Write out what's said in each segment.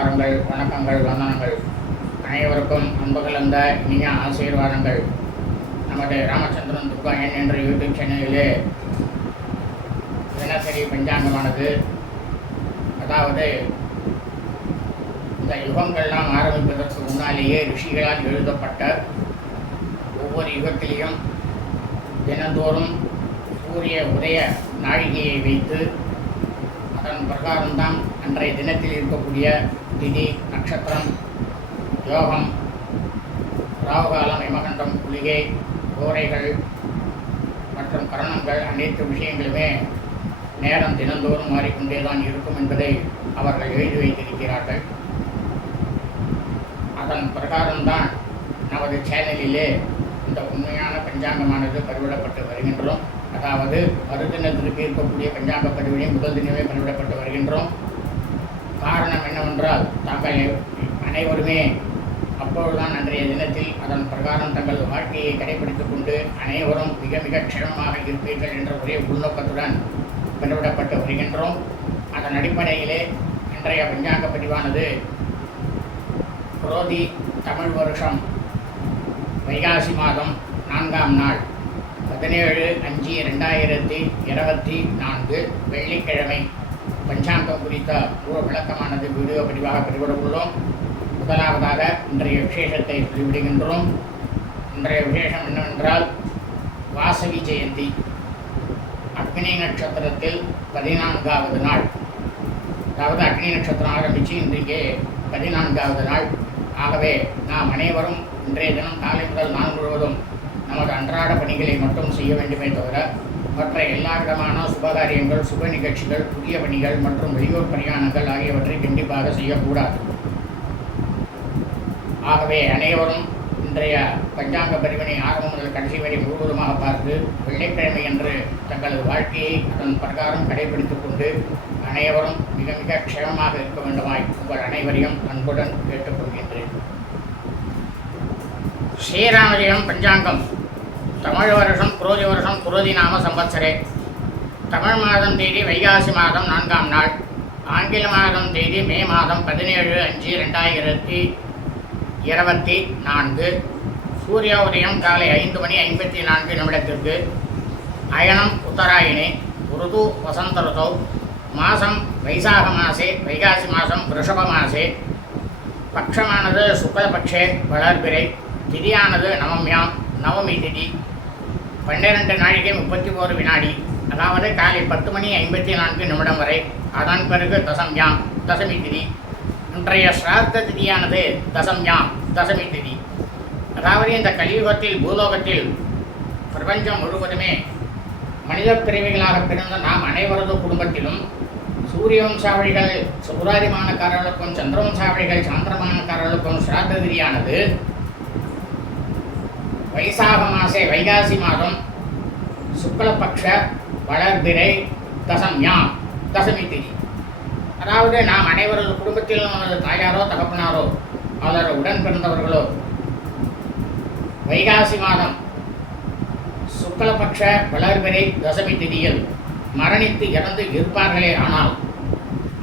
நமஸ்காரங்கள் வணக்கங்கள் வந்தனங்கள். அனைவருக்கும் அன்பு கலந்த இனிய ஆசீர்வாதங்கள். நமது ராமச்சந்திரன் துர்காயன் என்ற யூடியூப் சேனலிலே தினசரி பஞ்சாங்கமானது. அதாவது இந்த யுகங்கள்லாம் ஆரம்பிப்பதற்கு முன்னாலேயே ரிஷிகளால் எழுதப்பட்ட ஒவ்வொரு யுகத்திலையும் தினந்தோறும் சூரிய உதய நாழிகையை வைத்து அதன் பிரகாரம்தான் அன்றைய தினத்தில் இருக்கக்கூடிய திதி நட்சத்திரம் யோகம் ராகுகாலம் இமகண்டம் குளிகை கோரைகள் மற்றும் கரணங்கள் அனைத்து விஷயங்களுமே நேரம் தினந்தோறும் மாறிக்கொண்டே தான் இருக்கும் என்பதை அவர்கள் எழுதி வைத்திருக்கிறார்கள். அதன் பிரகாரம்தான் நமது சேனலிலே இந்த உண்மையான பஞ்சாங்கமானது பதிவிடப்பட்டு வருகின்றோம். அதாவது மறுதினத்திற்கு இருக்கக்கூடிய பஞ்சாங்க பதிவினை முதல் தினமே பதிவிடப்பட்டு வருகின்றோம். காரணம் என்னவென்றால் தாங்கள் அனைவருமே அப்பொழுதுதான் அன்றைய தினத்தில் அதன் பிரகாரம் தங்கள் வாழ்க்கையை கடைபிடித்துக் கொண்டு அனைவரும் மிக மிக க்ஷமமாக இருப்பீர்கள் என்ற ஒரே உள்நோக்கத்துடன் பதிவிடப்பட்டு வருகின்றோம். அதன் அடிப்படையிலே இன்றைய பஞ்சாங்க பதிவானது குரோதி தமிழ் வருஷம் வைகாசி மாதம் நான்காம் நாள் பதினேழு அஞ்சு ரெண்டாயிரத்தி இருபத்தி நான்கு வெள்ளிக்கிழமை. பஞ்சாங்கம் குறித்த பூர்வ விளக்கமானது வீடியோ பதிவாக பதிவிட உள்ளோம் முதலாவதாக இன்றைய விசேஷத்தை சொல்லிவிடுகின்றோம் இன்றைய விசேஷம் என்னவென்றால் வாசவி ஜெயந்தி அக்னி நட்சத்திரத்தில் பதினான்காவது நாள். அதாவது அக்னி நட்சத்திரம் ஆரம்பித்து இன்றைக்கு பதினான்காவது நாள். ஆகவே நாம் அனைவரும் இன்றைய தினம் காலை முதல் நாள் முழுவதும் நமது அன்றாட பணிகளை மட்டும் செய்ய வேண்டுமே தவிர மற்ற எல்லா விதமான சுபகாரியங்கள் சுப நிகழ்ச்சிகள் புதிய பணிகள் மற்றும் வெளியூர் பிரயாணங்கள் ஆகியவற்றை கண்டிப்பாக செய்யக்கூடாது. ஆகவே அனைவரும் இன்றைய பஞ்சாங்க பிரிவினை ஆரம்பம் முதல் கடைசி வரை முழுவதுமாக பார்த்து வெள்ளிக்கிழமை என்று தங்களது வாழ்க்கையை அதன் பிரகாரம் கடைபிடித்துக் கொண்டு அனைவரும் மிக மிக க்ஷேமமாக இருக்க வேண்டுமாய் உங்கள் அனைவரையும் அன்புடன் கேட்டுக்கொள்கின்றேன். ஸ்ரீராமஜெயம் பஞ்சாங்கம். தமிழ் வருஷம் குரோதி வருஷம் குரோதி நாம சம்பத்சரே தமிழ் மாதம் தேதி வைகாசி மாதம் நான்காம் நாள். ஆங்கில மாதம் தேதி மே மாதம் பதினேழு அஞ்சு ரெண்டாயிரத்தி இருபத்தி நான்கு. சூரிய உதயம் காலை ஐந்து மணி ஐம்பத்தி நான்கு நிமிடத்திற்கு. அயனம் உத்தராயணே ருது வசந்த ருதோ. மாதம் வைசாக மாசே வைகாசி மாதம் ரிஷப மாசே. பட்சமானது சுக்லபக்ஷே வளர்பிறை. திதியானது நவம்யாம் நவமி திதி. பன்னிரண்டு நாழிகை முப்பத்தி ஓரு வினாடி அதாவது காலை பத்து மணி ஐம்பத்தி நான்கு நிமிடம் வரை. அதன் பிறகு தசம்யாம் தசமி திதி. இன்றைய சிரார்த்த திதியானது தசம்யாம் தசமி திதி. அதாவது இந்த கலியுகத்தில் பூலோகத்தில் பிரபஞ்சம் முழுவதுமே மனித பிரிவுகளாக பிறந்த நாம் அனைவரது குடும்பத்திலும் சூரிய வம்சாவளிகள் சௌராதிமானக்காரர்களுக்கும் சந்திர வம்சாவளிகள் சாந்திரமானக்காரர்களுக்கும் சிராத்த திதியானது வைசாக மாசே வைகாசி மாதம் சுக்லபக்ஷ வளர்பிறை தசம்யாம் தசமி திதி. அதாவது நாம் அனைவரது குடும்பத்திலும் நமது தாயாரோ தகப்பனாரோ அவரது உடன் பிறந்தவர்களோ வைகாசி மாதம் சுக்லபக்ஷ வளர்பிறை தசமி திதியில் மரணித்து இறந்து இருப்பார்களே ஆனால்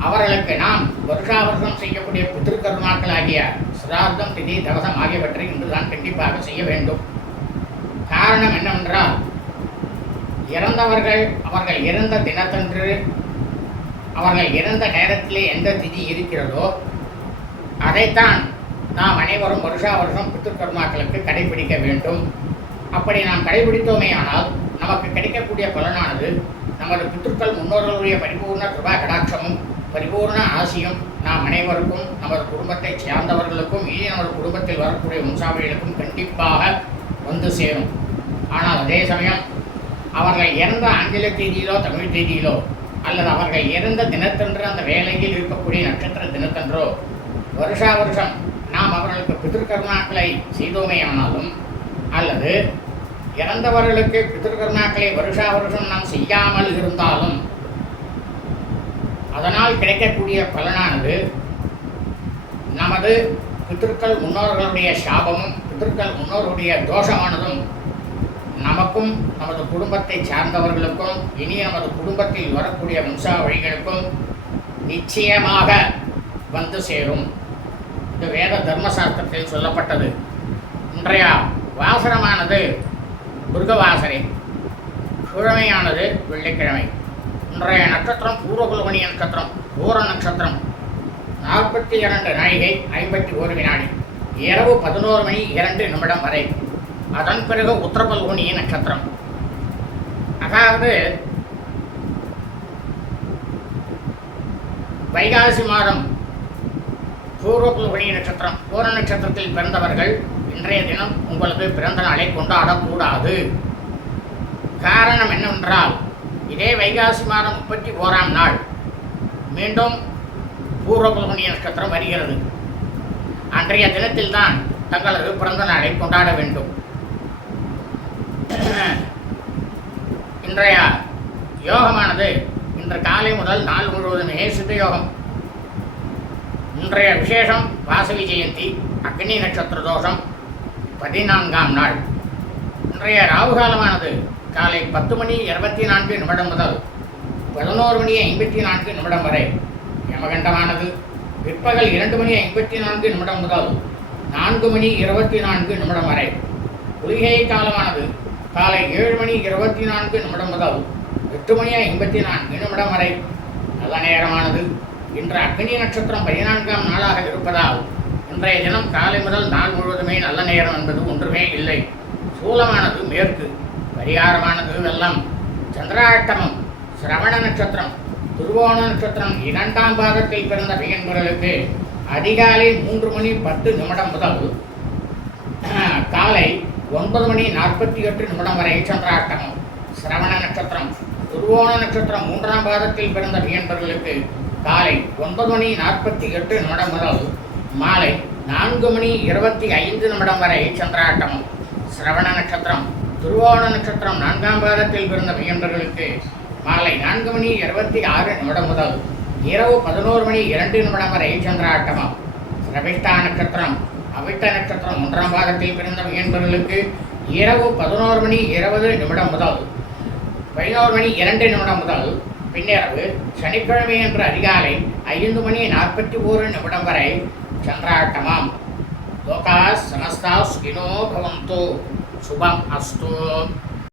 அவர்களுக்கு நாம் வருஷா வருஷம் செய்யக்கூடிய பித்திருக்கருமாக்கள் ஆகிய சிரார்த்தம் திதி தவசம் ஆகியவற்றை இன்றுதான் கண்டிப்பாக செய்ய வேண்டும். காரணம் என்னவென்றால் இறந்தவர்கள் அவர்கள் இறந்த தினத்தன்று அவர்கள் இறந்த நேரத்திலே எந்த திதி இருக்கிறதோ அதைத்தான் நாம் அனைவரும் வருஷா வருஷம் பித்துக்கர்மாக்களுக்கு கடைபிடிக்க வேண்டும். அப்படி நாம் கடைபிடித்தோமே ஆனால் நமக்கு கிடைக்கக்கூடிய பலனானது நமது பித்துக்கள் முன்னோர்களுடைய பரிபூர்ண கிருபா கடாட்சமும் பரிபூர்ண ஆசியும் நாம் அனைவருக்கும் நமது குடும்பத்தை சேர்ந்தவர்களுக்கும் இனி நமது குடும்பத்தில் வரக்கூடிய வம்சாவளிகளுக்கும் கண்டிப்பாக வந்து சேரும். ஆனால் அதே சமயம் அவர்கள் இறந்த ஆங்கில தேதியிலோ தமிழ் தேதியிலோ அல்லது அவர்கள் இறந்த தினத்தன்று அந்த வேலையில் இருக்கக்கூடிய நட்சத்திர தினத்தன்றோ வருஷா வருஷம் நாம் அவர்களுக்கு பிதிருக்கர்மாக்களை செய்தோமே ஆனாலும் அல்லது இறந்தவர்களுக்கு பிதிருக்கர்மாக்களை வருஷா வருஷம் நாம் செய்யாமல் இருந்தாலும் அதனால் கிடைக்கக்கூடிய பலனானது நமது பித்திருக்கள் முன்னோர்களுடைய சாபமும் பித்திருக்கள் முன்னோருடைய தோஷமானதும் நமக்கும் நமது குடும்பத்தை சார்ந்தவர்களுக்கும் இனி நமது குடும்பத்தில் வரக்கூடிய வம்சாவழிகளுக்கும் நிச்சயமாக வந்து சேரும். இது வேத தர்மசாஸ்திரத்தில் சொல்லப்பட்டது. இன்றைய வாசனமானது துர்கவாசனை கிழமையானது வெள்ளிக்கிழமை. இன்றைய நட்சத்திரம் பூர்வகுலமணி நட்சத்திரம் பூர நட்சத்திரம். நாற்பத்தி இரண்டு நாழிகை ஐம்பத்தி ஒரு வினாடி. இரவு பதினோரு மணி இரண்டு நிமிடம் வரை. அதன் பிறகு உத்தரபல்குனி நட்சத்திரம். அதாவது வைகாசி மாதம் பூர்வகுலமணி நட்சத்திரம் பூர நட்சத்திரத்தில் பிறந்தவர்கள் இன்றைய தினம் உங்களது பிறந்த நாளை கொண்டாடக்கூடாது. காரணம் என்னவென்றால் இதே வைகாசி மாதம் முப்பத்தி ஓராம் நாள் மீண்டும் பூர்வகுலமணி நட்சத்திரம் வருகிறது. அன்றைய தினத்தில்தான் தங்களது பிறந்த நாளை கொண்டாட வேண்டும். இன்றைய யோகமானது இன்று காலை முதல் நாள் முழுவதுமே சித்த யோகம். இன்றைய விசேஷம் வாசவி ஜெயந்தி அக்னி நட்சத்திர தோஷம் பதினான்காம் நாள். இன்றைய ராகுகாலமானது காலை பத்து மணி இருபத்தி நான்கு நிமிடம் முதல் பதினோரு மணி ஐம்பத்தி நான்கு நிமிடம் வரை. யமகண்டமானது பிற்பகல் இரண்டு மணி ஐம்பத்தி நான்கு நிமிடம் முதல் நான்கு மணி இருபத்தி நான்கு நிமிடம் வரை. குளிகை காலமானது காலை ஏழு மணி இருபத்தி நான்கு நிமிடம் முதல் எட்டு மணி ஐம்பத்தி நான்கு நிமிடம் வரை. நல்ல நேரமானது. இன்று அக்னி நட்சத்திரம் பதினான்காம் நாளாக இருப்பதால் இன்றைய தினம் காலை முதல் நாள் முழுவதுமே நல்ல நேரம் என்பது ஒன்றுமே இல்லை. சூலமானது மேற்கு பரிகாரமானது வெள்ளம் சந்திராட்டமம் சிரவண நட்சத்திரம் துருவோண நட்சத்திரம் இரண்டாம் பாகத்தில் பிறந்த பையன்களுக்கு அதிகாலை மூன்று மணி பத்து நிமிடம் முதல் காலை ஒன்பது மணி நாற்பத்தி எட்டு நிமிடம் வரை சந்திராட்டமம் சிரவண நட்சத்திரம் துருவோண நட்சத்திரம் மூன்றாம் பாதத்தில் பிறந்த பையன்களுக்கு காலை ஒன்பது மணி நாற்பத்தி எட்டு நிமிடம் முதல் மாலை நான்கு மணி இருபத்தி ஐந்து நிமிடம் வரை சந்திராட்டமம் சிரவண நட்சத்திரம் துருவோண நட்சத்திரம் நான்காம் பாதத்தில் பிறந்த பையன்களுக்கு மாலை நான்கு மணி இருபத்தி ஆறு நிமிடம் முதல் இரவு பதினோரு மணி இரண்டு நிமிடம் வரை சந்திராட்டமம். ரபிஷ்டா நட்சத்திரம் அவிட்ட நட்சத்திரம் ஒன்றாம் பாகத்தில் பிறந்த மீன்பர்களுக்கு இரவு பதினோரு மணி இருபது நிமிடம் முதல் பதினோரு மணி இரண்டு நிமிடம் முதல் பின்னிரவு சனிக்கிழமை என்ற அதிகாலை ஐந்து மணி நாற்பத்தி ஓரு நிமிடம் வரை சந்திராட்டமாம். லோகா சமஸ்தா சுகினோ பவந்தோ. சுபம் அஸ்து.